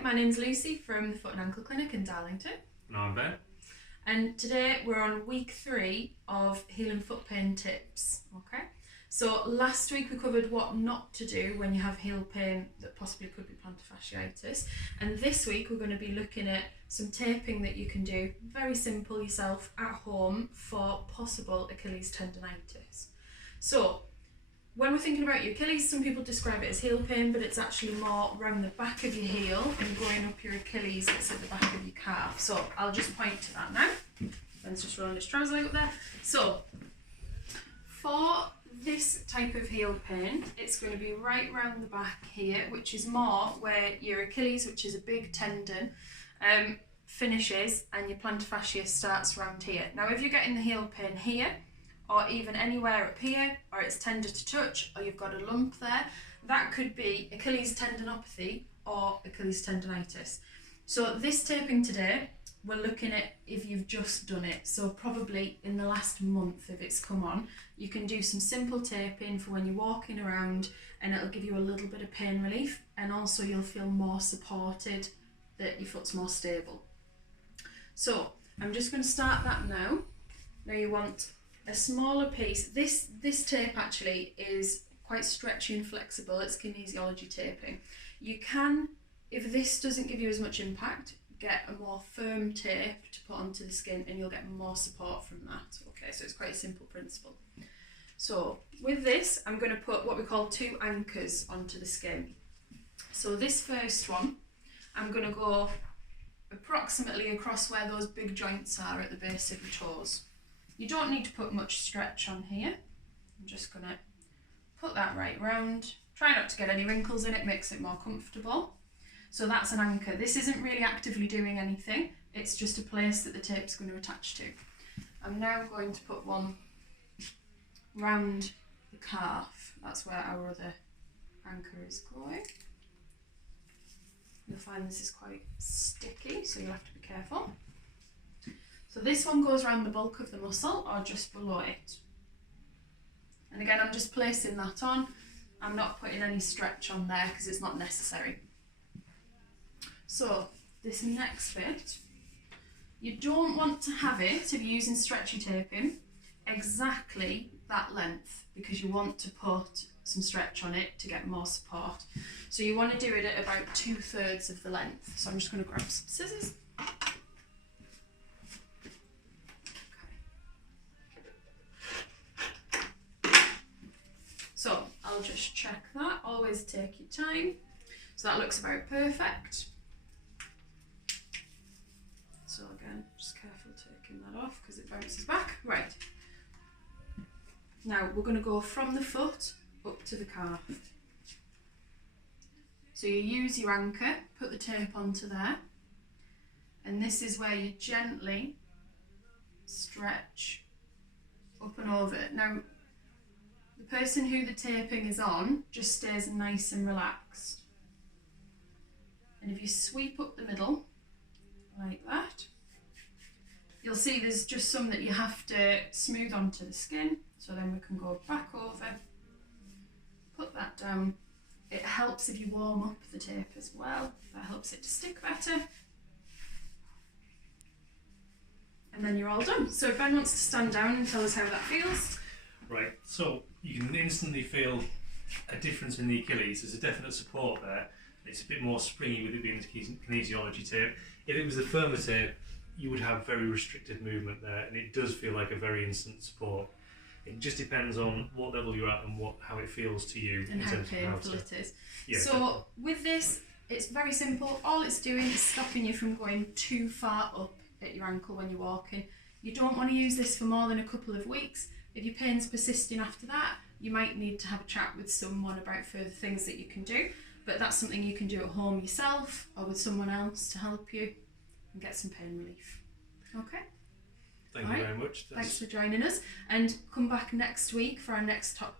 Hi, my name's Lucy from the Foot and Ankle Clinic in Darlington. And I'm Ben. And today we're on week 3 of healing foot pain tips. Okay. So last week we covered what not to do when you have heel pain that possibly could be plantar fasciitis. And this week we're going to be looking at some taping that you can do, very simple yourself at home for possible Achilles tendonitis. So when we're thinking about your Achilles, some people describe it as heel pain, but it's actually more around the back of your heel and going up your Achilles that's at the back of your calf. So I'll just point to that now. Ben's just rolling his trousers out there. So for this type of heel pain, it's going to be right round the back here, which is more where your Achilles, which is a big tendon, finishes and your plantar fascia starts around here. Now if you're getting the heel pain here, or even anywhere up here, or it's tender to touch, or you've got a lump there, that could be Achilles tendinopathy or Achilles tendonitis. So this taping today, we're looking at if you've just done it. So probably in the last month, if it's come on, you can do some simple taping for when you're walking around, and it'll give you a little bit of pain relief, and also you'll feel more supported, that your foot's more stable. So I'm just going to start that now. Now you want a smaller piece. This tape actually is quite stretchy and flexible. It's kinesiology taping. You can, if this doesn't give you as much impact, get a more firm tape to put onto the skin and you'll get more support from that. Okay, so it's quite a simple principle. So with this, I'm going to put what we call 2 anchors onto the skin. So this first one, I'm going to go approximately across where those big joints are at the base of your toes. You don't need to put much stretch on here. I'm just going to put that right round. Try not to get any wrinkles in it, makes it more comfortable. So that's an anchor. This isn't really actively doing anything, it's just a place that the tape's going to attach to. I'm now going to put one round the calf. That's where our other anchor is going. You'll find this is quite sticky, so you'll have to be careful. So this one goes around the bulk of the muscle or just below it. And again, I'm just placing that on. I'm not putting any stretch on there because it's not necessary. So this next bit, you don't want to have it, if you're using stretchy taping, exactly that length, because you want to put some stretch on it to get more support. So you want to do it at about 2/3 of the length. So I'm just going to grab some scissors. So I'll just check that, always take your time. So that looks about perfect. So again, just careful taking that off because it bounces back. Right, now we're going to go from the foot up to the calf. So you use your anchor, put the tape onto there, and this is where you gently stretch up and over it. Now, the person who the taping is on just stays nice and relaxed. And if you sweep up the middle, like that, you'll see there's just some that you have to smooth onto the skin. So then we can go back over, put that down. It helps if you warm up the tape as well. That helps it to stick better. And then you're all done. So if Ben wants to stand down and tell us how that feels. Right, so you can instantly feel a difference in the Achilles. There's a definite support there. It's a bit more springy with it being kinesiology tape. If it was the firmer tape, you would have very restricted movement there, and it does feel like a very instant support. It just depends on what level you're at and how it feels to you. And how painful it is. Yeah, so definitely. With this, it's very simple. All it's doing is stopping you from going too far up at your ankle when you're walking. You don't want to use this for more than a couple of weeks. If your pain's persisting after that, you might need to have a chat with someone about further things that you can do, but that's something you can do at home yourself or with someone else to help you and get some pain relief. Okay? Thank you very much. Thanks for joining us, and come back next week for our next top